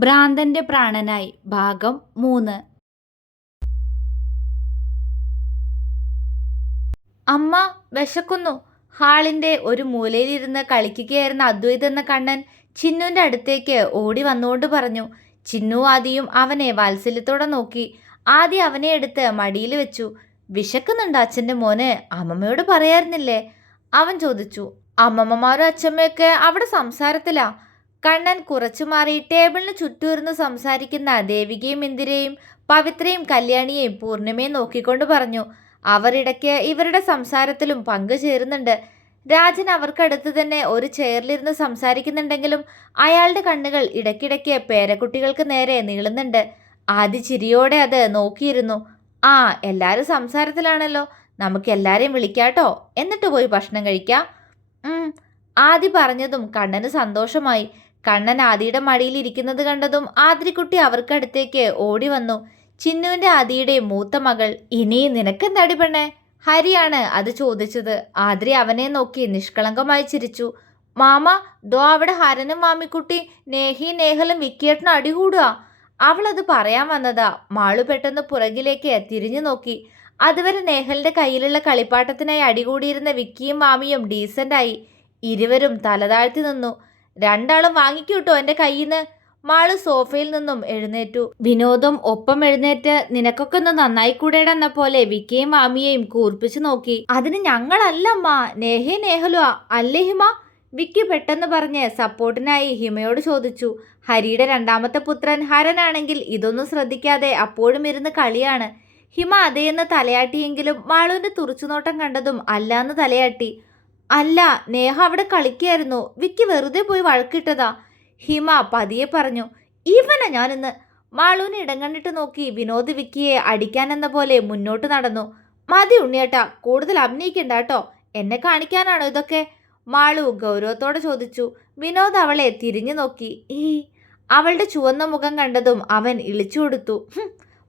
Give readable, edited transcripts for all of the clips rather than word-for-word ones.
ഭ്രാന്തന്റെ പ്രാണനായി ഭാഗം 3. അമ്മ വിശക്കുന്നു. ഹാളിന്റെ ഒരു മൂലയിലിരുന്ന് കളിക്കുകയായിരുന്ന അദ്വൈത് എന്ന കണ്ണൻ ചിന്നുവിന്റെ അടുത്തേക്ക് ഓടി വന്നുകൊണ്ട് പറഞ്ഞു. ചിന്നു ആദിയും അവനെ വാത്സല്യത്തോടെ നോക്കി. ആദി അവനെ എടുത്ത് മടിയിൽ വെച്ചു. വിശക്കുന്നുണ്ട് അച്ഛൻ്റെ മോന്, അമ്മമ്മയോട് പറയായിരുന്നില്ലേ? അവൻ ചോദിച്ചു. അമ്മമ്മമാരും അച്ഛമ്മയൊക്കെ അവിടെ സംസാരത്തിലാ. കണ്ണൻ കുറച്ചു മാറി ടേബിളിന് ചുറ്റുമിരുന്ന് സംസാരിക്കുന്ന ദേവികയും ഇന്ദിരയും പവിത്രയും കല്യാണിയെയും പൂർണിമയും നോക്കിക്കൊണ്ട് പറഞ്ഞു. അവർ ഇടയ്ക്ക് ഇവരുടെ സംസാരത്തിലും പങ്കുചേരുന്നുണ്ട്. രാജൻ അവർക്കടുത്ത് തന്നെ ഒരു ചെയറിലിരുന്ന് സംസാരിക്കുന്നുണ്ടെങ്കിലും അയാളുടെ കണ്ണുകൾ ഇടയ്ക്കിടയ്ക്ക് പേരക്കുട്ടികൾക്ക് നേരെ നീളുന്നുണ്ട്. ആദ്യ ചിരിയോടെ അത് നോക്കിയിരുന്നു. ആ, എല്ലാവരും സംസാരത്തിലാണല്ലോ, നമുക്ക് എല്ലാവരെയും വിളിക്കാട്ടോ, എന്നിട്ട് പോയി ഭക്ഷണം കഴിക്കാം. ആദി പറഞ്ഞതും കണ്ണന് സന്തോഷമായി. കണ്ണൻ ആദിയുടെ മടിയിൽ ഇരിക്കുന്നത് കണ്ടതും ആദ്രിക്കുട്ടി അവർക്കടുത്തേക്ക് ഓടി വന്നു. ചിന്നുവിന്റെ ആദിയുടെ മൂത്ത മകൾ. ഇനി നിനക്കെന്താടി പെണ്ണെ? ഹരിയാണ് അത് ചോദിച്ചത്. ആദ്രി അവനെ നോക്കി നിഷ്കളങ്കമായി ചിരിച്ചു. മാമ, ദോ അവിടെ ഹരനും മാമിക്കുട്ടി നേഹലും വിക്കിയേട്ടനും അടികൂടുക. അവളത് പറയാൻ വന്നതാ. മാളു പെട്ടെന്ന് പുറകിലേക്ക് തിരിഞ്ഞു നോക്കി. അതുവരെ നേഹലിന്റെ കയ്യിലുള്ള കളിപ്പാട്ടത്തിനായി അടികൂടിയിരുന്ന വിക്കിയും മാമിയും ഡീസൻ്റായി. ഇരുവരും തലതാഴ്ത്തി നിന്നു. രണ്ടാളും വാങ്ങിക്കൂട്ടോ എൻ്റെ കയ്യിൽ നിന്ന്. മാളു സോഫയിൽ നിന്നും എഴുന്നേറ്റു. വിനോദും ഒപ്പം എഴുന്നേറ്റ് നിനക്കൊക്കെ ഒന്ന് നന്നായി കൂടെയെന്ന പോലെ വിക്കിയും മാമിയെയും കൂർപ്പിച്ചു നോക്കി. അതിന് ഞങ്ങളല്ലമ്മ, നേഹലുവാ അല്ലേ ഹിമ? വിക്കി പെട്ടെന്ന് പറഞ്ഞ് സപ്പോർട്ടിനായി ഹിമയോട് ചോദിച്ചു. ഹരിയുടെ രണ്ടാമത്തെ പുത്രൻ ഹരനാണെങ്കിൽ ഇതൊന്നും ശ്രദ്ധിക്കാതെ അപ്പോഴും ഇരുന്ന് കളിയാണ്. ഹിമ അതേന്ന് തലയാട്ടിയെങ്കിലും മാളുവിന്റെ തുറച്ചുനോട്ടം കണ്ടതും അല്ലാന്ന് തലയാട്ടി. അല്ല, നേഹ അവിടെ കളിക്കായിരുന്നു, വിക്കി വെറുതെ പോയി വഴക്കിട്ടതാ, ഹിമ പതിയെ പറഞ്ഞു. ഇവനെ ഞാനിന്ന്. മാളുവിനെ ഇടം കണ്ടിട്ട് നോക്കി വിനോദ് വിക്കിയെ അടിക്കാനെന്ന പോലെ മുന്നോട്ട് നടന്നു. മതി ഉണ്ണിയേട്ടാ, കൂടുതൽ അഭിനയിക്കണ്ട കേട്ടോ, എന്നെ കാണിക്കാനാണോ ഇതൊക്കെ? മാളു ഗൗരവത്തോടെ ചോദിച്ചു. വിനോദ് അവളെ തിരിഞ്ഞു നോക്കി. അവളുടെ ചുവന്ന മുഖം കണ്ടതും അവൻ ഇളിച്ചു കൊടുത്തു.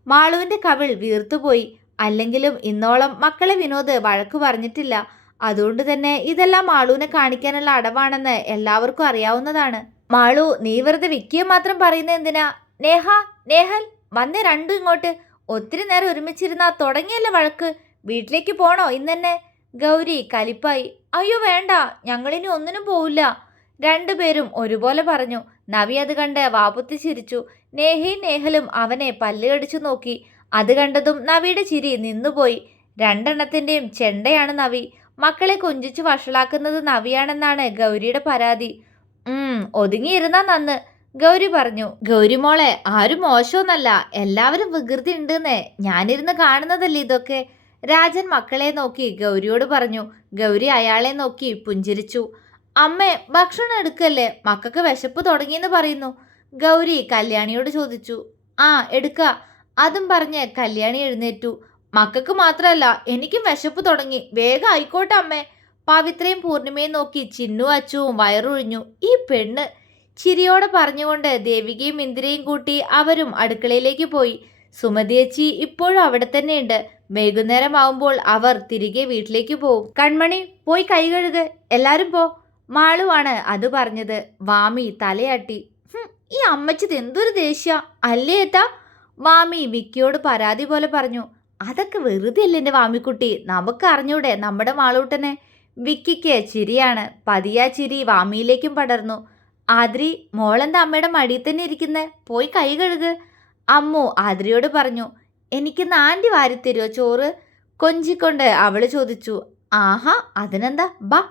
മാളുവിന്റെ കവിൾ വീർത്തുപോയി. അല്ലെങ്കിലും ഇന്നോളം മക്കളെ വിനോദ് വഴക്ക് പറഞ്ഞിട്ടില്ല. അതുകൊണ്ട് തന്നെ ഇതെല്ലാം മാളുവിനെ കാണിക്കാനുള്ള അടവാണെന്ന് എല്ലാവർക്കും അറിയാവുന്നതാണ്. മാളു, നീ വെറുതെ വിക്കിയെ മാത്രം പറയുന്നത് എന്തിനാ? നേഹൽ വന്നേ രണ്ടും ഇങ്ങോട്ട്. ഒത്തിരി നേരം ഒരുമിച്ചിരുന്നാ തുടങ്ങിയല്ലേ വഴക്ക്. വീട്ടിലേക്ക് പോണോ ഇന്നെന്നെ? ഗൗരി കലിപ്പായി. അയ്യോ വേണ്ട, ഞങ്ങളിനി ഒന്നിനും പോവില്ല. രണ്ടുപേരും ഒരുപോലെ പറഞ്ഞു. നവി അത് കണ്ട് വാപുത്തി ചിരിച്ചു. നേഹലും അവനെ പല്ലുകടിച്ചു നോക്കി. അത് കണ്ടതും നവിയുടെ ചിരി നിന്നുപോയി. രണ്ടെണ്ണത്തിൻ്റെയും ചെണ്ടയാണ് നവി. മക്കളെ കൊഞ്ചിച്ചു വഷളാക്കുന്നത് നവിയാണെന്നാണ് ഗൗരിയുടെ പരാതി. ഒതുങ്ങിയിരുന്നാ നന്ന്, ഗൗരി പറഞ്ഞു. ഗൗരി മോളെ, ആരും മോശമൊന്നല്ല, എല്ലാവരും വികൃതി ഉണ്ടെന്നേ, ഞാനിരുന്ന് കാണുന്നതല്ലേ ഇതൊക്കെ. രാജൻ മക്കളെ നോക്കി ഗൗരിയോട് പറഞ്ഞു. ഗൗരി അയാളെ നോക്കി പുഞ്ചിരിച്ചു. അമ്മേ, ഭക്ഷണം എടുക്കല്ലേ, മക്കൾക്ക് വിശപ്പ് തുടങ്ങിയെന്ന് പറയുന്നു. ഗൗരി കല്യാണിയോട് ചോദിച്ചു. ആ എടുക്ക. അതും പറഞ്ഞ് കല്യാണി എഴുന്നേറ്റു. മക്കൾക്ക് മാത്രമല്ല, എനിക്കും വിശപ്പ് തുടങ്ങി, വേഗം ആയിക്കോട്ടെ അമ്മേ. പവിത്രയും പൂർണിമയും നോക്കി ചിന്നു അച്ചുവും വയറൊഴിഞ്ഞു. ഈ പെണ്ണ്, ചിരിയോടെ പറഞ്ഞുകൊണ്ട് ദേവികയും ഇന്ദിരയും കൂട്ടി അവരും അടുക്കളയിലേക്ക് പോയി. സുമതിയേച്ചി ഇപ്പോഴും അവിടെ തന്നെയുണ്ട്. വൈകുന്നേരം ആവുമ്പോൾ അവർ തിരികെ വീട്ടിലേക്ക് പോകും. കൺമണി, പോയി കൈ കഴുക്, എല്ലാരും പോ. മാളുവാണ് അത് പറഞ്ഞത്. വാമി തലയാട്ടി. ഈ അമ്മച്ചിത് എന്തൊരു ദേഷ്യ അല്ലേ ഏട്ടാ? വാമി വിക്കിയോട് പരാതി പോലെ പറഞ്ഞു. അതൊക്കെ വെറുതെ അല്ലേ എൻ്റെ വാമിക്കുട്ടി, നമുക്ക് അറിഞ്ഞൂടെ നമ്മുടെ മാളൂട്ടനെ? വിക്കിക്ക് ചിരിയാണ്. പതിയാ ചിരി വാമിയിലേക്കും പടർന്നു. ആദ്രി, മോളെന്താ അമ്മയുടെ മടിയിൽ തന്നെ ഇരിക്കുന്നേ? പോയി കൈ കഴുക്. അമ്മു ആദ്രിയോട് പറഞ്ഞു. എനിക്കിന്ന് ആൻറ്റി വാരിത്തരുമോ ചോറ്? കൊഞ്ചിക്കൊണ്ട് അവള് ചോദിച്ചു. ആഹാ, അതിനെന്താ, ബാ.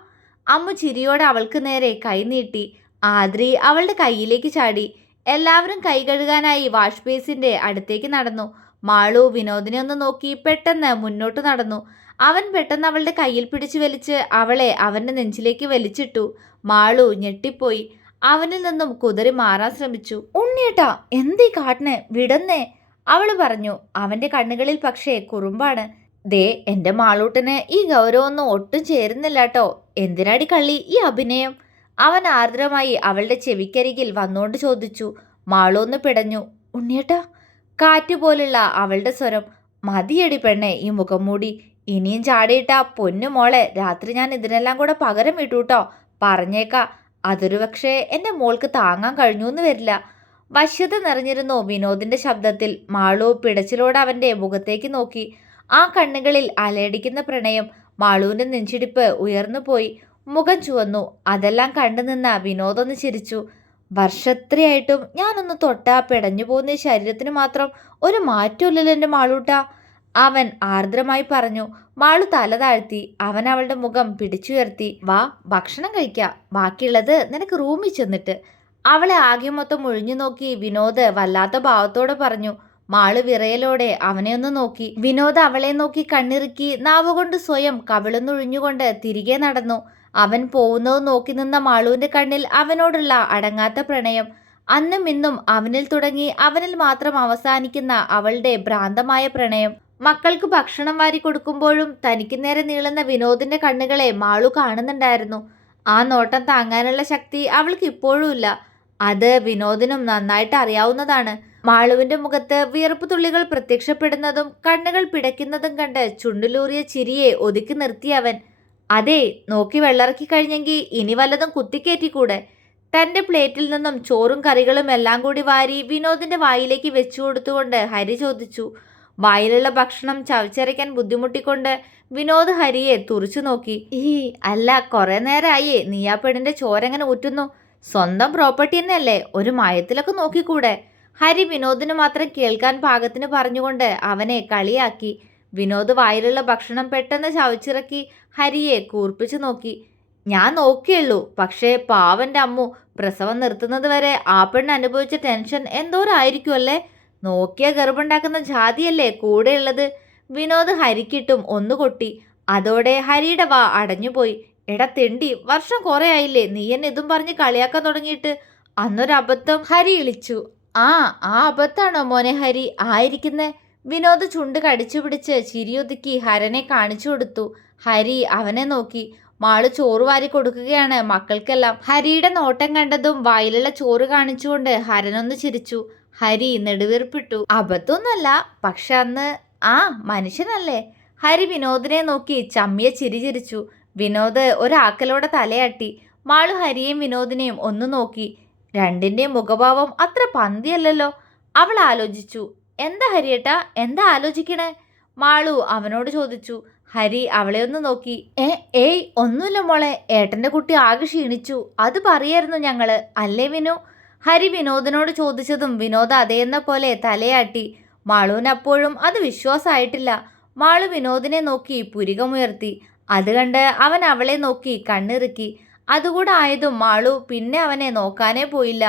അമ്മു ചിരിയോടെ അവൾക്ക് നേരെ കൈ നീട്ടി. ആദ്രി അവളുടെ കൈയിലേക്ക് ചാടി. എല്ലാവരും കൈ കഴുകാനായി വാഷ് ബേസിന്റെ അടുത്തേക്ക് നടന്നു. മാളു വിനോദിനെ ഒന്ന് നോക്കി പെട്ടെന്ന് മുന്നോട്ട് നടന്നു. അവൻ പെട്ടെന്ന് അവളുടെ കയ്യിൽ പിടിച്ചു വലിച്ച് അവളെ അവന്റെ നെഞ്ചിലേക്ക് വലിച്ചിട്ടു. മാളു ഞെട്ടിപ്പോയി. അവനിൽ നിന്നും കുതറി മാറാൻ ശ്രമിച്ചു. ഉണ്ണിയേട്ടാ, എന്തീ കാട്ടിനെ, വിടന്നേ, അവള് പറഞ്ഞു. അവന്റെ കണ്ണുകളിൽ പക്ഷേ കുറുമ്പാണ്. ദേ, എൻ്റെ മാളൂട്ടന് ഈ ഗൗരവമൊന്നും ഒട്ടും ചേരുന്നില്ല കേട്ടോ. എന്തിനാടി കള്ളി ഈ അഭിനയം? അവൻ ആർദ്രമായി അവളുടെ ചെവിക്കരികിൽ വന്നുകൊണ്ട് ചോദിച്ചു. മാളു ഒന്ന് പിടഞ്ഞു. ഉണ്ണിയേട്ടാ. കാറ്റുപോലുള്ള അവളുടെ സ്വരം. മതിയടി പെണ്ണെ ഈ മുഖം മൂടി, ഇനിയും ചാടിയിട്ടാ പൊന്നു മോളെ, രാത്രി ഞാൻ ഇതിനെല്ലാം കൂടെ പകരം വിട്ടു കേട്ടോ, പറഞ്ഞേക്കാ. അതൊരു പക്ഷേ എൻ്റെ മോൾക്ക് താങ്ങാൻ കഴിഞ്ഞൂന്ന് വരില്ല. വശ്യത നിറഞ്ഞിരുന്നു വിനോദിന്റെ ശബ്ദത്തിൽ. മാളു പിടച്ചിലോടെ അവന്റെ മുഖത്തേക്ക് നോക്കി. ആ കണ്ണുകളിൽ അലയടിക്കുന്ന പ്രണയം. മാളുവിന്റെ നെഞ്ചിടിപ്പ് ഉയർന്നുപോയി. മുഖം ചുവന്നു. അതെല്ലാം കണ്ടുനിന്ന വിനോദൊന്ന് ചിരിച്ചു. വർഷത്രയായിട്ടും ഞാനൊന്ന് തൊട്ടാ പിടഞ്ഞു പോകുന്ന ഈ ശരീരത്തിന് മാത്രം ഒരു മാറ്റമില്ലല്ലോ എൻ്റെ മാളൂട്ടാ, അവൻ ആർദ്രമായി പറഞ്ഞു. മാളു തല താഴ്ത്തി. അവൻ അവളുടെ മുഖം പിടിച്ചുയർത്തി. വാ, ഭക്ഷണം കഴിക്കാം, ബാക്കിയുള്ളത് നിനക്ക് റൂമിൽ ചെന്നിട്ട്. അവളെ ആകെ മൊത്തം ഒഴിഞ്ഞു നോക്കി വിനോദ് വല്ലാത്ത ഭാവത്തോടെ പറഞ്ഞു. മാളു വിറയലോടെ അവനെ ഒന്ന് നോക്കി. വിനോദ് അവളെ നോക്കി കണ്ണിറുക്കി നാവുകൊണ്ട് സ്വയം കവിളൊന്നൊഴിഞ്ഞുകൊണ്ട് തിരികെ നടന്നു. അവൻ പോകുന്നത് നോക്കി നിന്ന മാളുവിന്റെ കണ്ണിൽ അവനോടുള്ള അടങ്ങാത്ത പ്രണയം. അന്നും ഇന്നും അവനിൽ തുടങ്ങി അവനിൽ മാത്രം അവസാനിക്കുന്ന അവളുടെ ഭ്രാന്തമായ പ്രണയം. മക്കൾക്ക് ഭക്ഷണം വാരി കൊടുക്കുമ്പോഴും തനിക്ക് നേരെ നീളുന്ന വിനോദിന്റെ കണ്ണുകളെ മാളു കാണുന്നുണ്ടായിരുന്നു. ആ നോട്ടം താങ്ങാനുള്ള ശക്തി അവൾക്ക് ഇപ്പോഴും ഇല്ല. അത് വിനോദിനും നന്നായിട്ട് അറിയാവുന്നതാണ്. മാളുവിന്റെ മുഖത്ത് വിയർപ്പ് തുള്ളികൾ പ്രത്യക്ഷപ്പെടുന്നതും കണ്ണുകൾ പിടയ്ക്കുന്നതും കണ്ട് ചുണ്ടിലൂറിയ ചിരിയെ ഒതുക്കി നിർത്തിയവൻ. അതെ, നോക്കി വെള്ളറക്കി കഴിഞ്ഞെങ്കിൽ ഇനി വല്ലതും കുത്തിക്കയറ്റിക്കൂടെ? തൻ്റെ പ്ലേറ്റിൽ നിന്നും ചോറും കറികളും എല്ലാം കൂടി വാരി വിനോദിന്റെ വായിലേക്ക് വെച്ചു കൊടുത്തുകൊണ്ട് ഹരി ചോദിച്ചു. വായിലുള്ള ഭക്ഷണം ചവച്ചരയ്ക്കാൻ ബുദ്ധിമുട്ടിക്കൊണ്ട് വിനോദ് ഹരിയെ തുറച്ചു നോക്കി. അല്ല, കുറെ നേരമായേ നീ ആ പെണ്ണിന്റെ ചോരങ്ങനെ ഊറ്റുന്നു. സ്വന്തം പ്രോപ്പർട്ടി തന്നെയല്ലേ, ഒരു മയത്തിലൊക്കെ നോക്കിക്കൂടെ? ഹരി വിനോദിന് മാത്രം കേൾക്കാൻ പാകത്തിന് പറഞ്ഞുകൊണ്ട് അവനെ കളിയാക്കി. വിനോദ് വായിലുള്ള ഭക്ഷണം പെട്ടെന്ന് ചവച്ചിറക്കി ഹരിയെ കൂർപ്പിച്ചു നോക്കി. ഞാൻ നോക്കിയുള്ളൂ, പക്ഷേ പാവന്റെ അമ്മു പ്രസവം നിർത്തുന്നത് വരെ ആ പെണ്ണ് അനുഭവിച്ച ടെൻഷൻ എന്തോരായിരിക്കുമല്ലേ? നോക്കിയ ഗർഭുണ്ടാക്കുന്ന ജാതിയല്ലേ കൂടെയുള്ളത്. വിനോദ് ഹരിക്കിട്ടും ഒന്ന് കൊട്ടി. അതോടെ ഹരിയുടെ വാ അടഞ്ഞുപോയി. എടാ തെണ്ടി, വർഷം കുറെ ആയില്ലേ നീ എന്നെ ഇതും പറഞ്ഞ് കളിയാക്കാൻ തുടങ്ങിയിട്ട്? അന്നൊരബദ്ധം ഹരി ഇളിച്ചു. ആ അബദ്ധാണോ മോനെ ഹരി ആയിരിക്കുന്നേ? വിനോദ് ചുണ്ട് കടിച്ചു പിടിച്ച് ചിരിയൊതുക്കി ഹരനെ കാണിച്ചു കൊടുത്തു. ഹരി അവനെ നോക്കി. മാള് ചോറ് വാരി കൊടുക്കുകയാണ് മക്കൾക്കെല്ലാം. ഹരിയുടെ നോട്ടം കണ്ടതും വായിലുള്ള ചോറ് കാണിച്ചുകൊണ്ട് ഹരനൊന്ന് ചിരിച്ചു. ഹരി നെടുവീർപ്പിട്ടു. അബദ്ധമൊന്നുമല്ല, പക്ഷെ അന്ന് മനുഷ്യനല്ലേ? ഹരി വിനോദിനെ നോക്കി ചമ്മിയ ചിരി ചിരിച്ചു. വിനോദ് ഒരാക്കലോടെ തലയാട്ടി. മാളു ഹരിയെയും വിനോദിനെയും ഒന്ന് നോക്കി. രണ്ടിൻ്റെയും മുഖഭാവം അത്ര പന്തിയല്ലല്ലോ. അവൾ ആലോചിച്ചു. എന്താ ഹരിയേട്ടാ, എന്താ ആലോചിക്കണേ? മാളു അവനോട് ചോദിച്ചു. ഹരി അവളെ ഒന്ന് നോക്കി. ഏയ് ഒന്നുമില്ല മോളെ, ഏട്ടൻ്റെ കുട്ടി ആകെ ക്ഷീണിച്ചു, അത് പറയായിരുന്നു ഞങ്ങള്, അല്ലേ വിനു? ഹരി വിനോദിനോട് ചോദിച്ചതും വിനോദ് അതേന്ന പോലെ തലയാട്ടി. മാളുവിനപ്പോഴും അത് വിശ്വാസമായിട്ടില്ല. മാളു വിനോദിനെ നോക്കി പുരികമുയർത്തി. അത് കണ്ട് അവൻ അവളെ നോക്കി കണ്ണിറുക്കി. അതുകൂടെ ആയതും മാളു പിന്നെ അവനെ നോക്കാനേ പോയില്ല.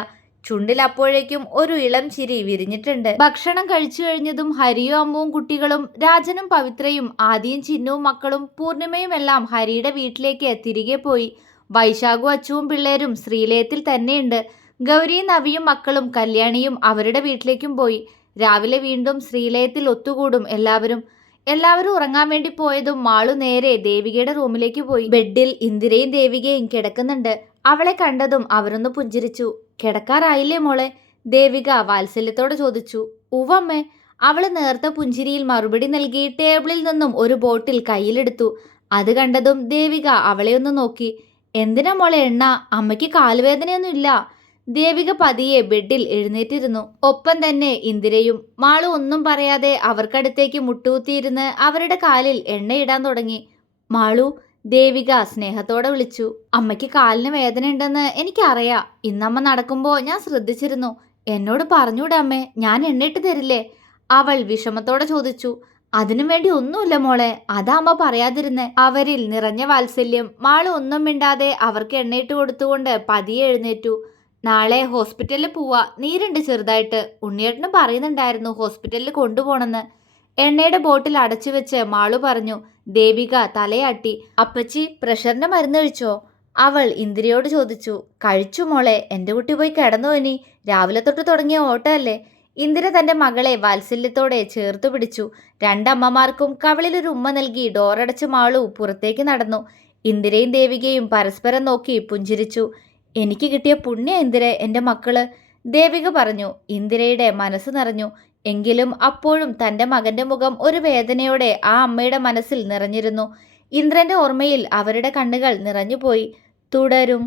ചുണ്ടിൽ അപ്പോഴേക്കും ഒരു ഇളം ചിരി വിരിഞ്ഞിട്ടുണ്ട്. ഭക്ഷണം കഴിച്ചു കഴിഞ്ഞതും ഹരിയും അമ്മുവും കുട്ടികളും രാജനും പവിത്രയും ആദിയും ചിന്നുവും മക്കളും പൂർണിമയും എല്ലാം ഹരിയുടെ വീട്ടിലേക്ക് തിരികെ പോയി. വൈശാഖും അച്ചുവും പിള്ളേരും ശ്രീലയത്തിൽ തന്നെയുണ്ട്. ഗൗരിയും നവിയും മക്കളും കല്യാണിയും അവരുടെ വീട്ടിലേക്കും പോയി. രാവിലെ വീണ്ടും ശ്രീലയത്തിൽ ഒത്തുകൂടും എല്ലാവരും. ഉറങ്ങാൻ വേണ്ടി പോയതും മാളു നേരെ ദേവികയുടെ റൂമിലേക്ക് പോയി. ബെഡിൽ ഇന്ദിരയും ദേവികയും കിടക്കുന്നുണ്ട്. അവളെ കണ്ടതും അവരൊന്ന് പുഞ്ചിരിച്ചു. കിടക്കാറായില്ലേ മോളെ? ദേവിക വാത്സല്യത്തോടെ ചോദിച്ചു. ഉവ്വമ്മേ. അവള് നേർത്ത പുഞ്ചിരിയിൽ മറുപടി നൽകി ടേബിളിൽ നിന്നും ഒരു ബോട്ടിൽ കയ്യിലെടുത്തു. അത് കണ്ടതും ദേവിക അവളെ ഒന്ന് നോക്കി. എന്തിനാ മോളെ എണ്ണ? അമ്മയ്ക്ക് കാലുവേദനയൊന്നും ഇല്ല. ദേവിക പതിയെ ബെഡിൽ എഴുന്നേറ്റിരുന്നു. ഒപ്പം തന്നെ ഇന്ദിരയും. മാളു ഒന്നും പറയാതെ അവർക്കടുത്തേക്ക് മുട്ടുകുത്തിയിരുന്ന് അവരുടെ കാലിൽ എണ്ണയിടാൻ തുടങ്ങി. മാളു, ദേവിക സ്നേഹത്തോടെ വിളിച്ചു. അമ്മയ്ക്ക് കാലിന് വേദന ഉണ്ടെന്ന് എനിക്കറിയാം. ഇന്നമ്മ നടക്കുമ്പോൾ ഞാൻ ശ്രദ്ധിച്ചിരുന്നു. എന്നോട് പറഞ്ഞൂടെ അമ്മേ, ഞാൻ എണ്ണയിട്ട് തരില്ലേ? അവൾ വിഷമത്തോടെ ചോദിച്ചു. അതിനും വേണ്ടി ഒന്നുമില്ല മോളെ, അതാ അമ്മ പറയാതിരുന്നേ. അവരിൽ നിറഞ്ഞ വാത്സല്യം. മാളു ഒന്നും മിണ്ടാതെ അവർക്ക് എണ്ണയിട്ട് കൊടുത്തുകൊണ്ട് പതിയെ എഴുന്നേറ്റു. നാളെ ഹോസ്പിറ്റലിൽ പോവാ, നീരുണ്ട് ചെറുതായിട്ട്. ഉണ്ണിയേട്ടനും പറയുന്നുണ്ടായിരുന്നു ഹോസ്പിറ്റലിൽ കൊണ്ടുപോകണമെന്ന്. എണ്ണയുടെ ബോട്ടിൽ അടച്ചു വെച്ച് മാളു പറഞ്ഞു. ദേവിക തലയാട്ടി. അപ്പച്ചി പ്രഷറിന്റെ മരുന്ന് കഴിച്ചോ? അവൾ ഇന്ദിരയോട് ചോദിച്ചു. കഴിച്ചു മോളെ, എൻ്റെ കുട്ടി പോയി കിടന്നു. ഇനി രാവിലെ തൊട്ട് തുടങ്ങിയ ഓട്ടമല്ലേ? ഇന്ദിര തൻ്റെ മകളെ വാത്സല്യത്തോടെ ചേർത്തു പിടിച്ചു. രണ്ടമ്മമാർക്കും കവിളിലൊരു ഉമ്മ നൽകി ഡോറടച്ച് മാളു പുറത്തേക്ക് നടന്നു. ഇന്ദിരയും ദേവികയും പരസ്പരം നോക്കി പുഞ്ചിരിച്ചു. എനിക്ക് കിട്ടിയ പുണ്യ ഇന്ദിര എൻ്റെ മക്കള്, ദേവിക പറഞ്ഞു. ഇന്ദിരയുടെ മനസ്സ് നിറഞ്ഞു. എങ്കിലും അപ്പോഴും തൻ്റെ മകൻ്റെ മുഖം ഒരു വേദനയോടെ ആ അമ്മയുടെ മനസ്സിൽ നിറഞ്ഞിരുന്നു. ഇന്ദ്രൻ്റെ ഓർമ്മയിൽ അവരുടെ കണ്ണുകൾ നിറഞ്ഞുപോയി. തുടരും.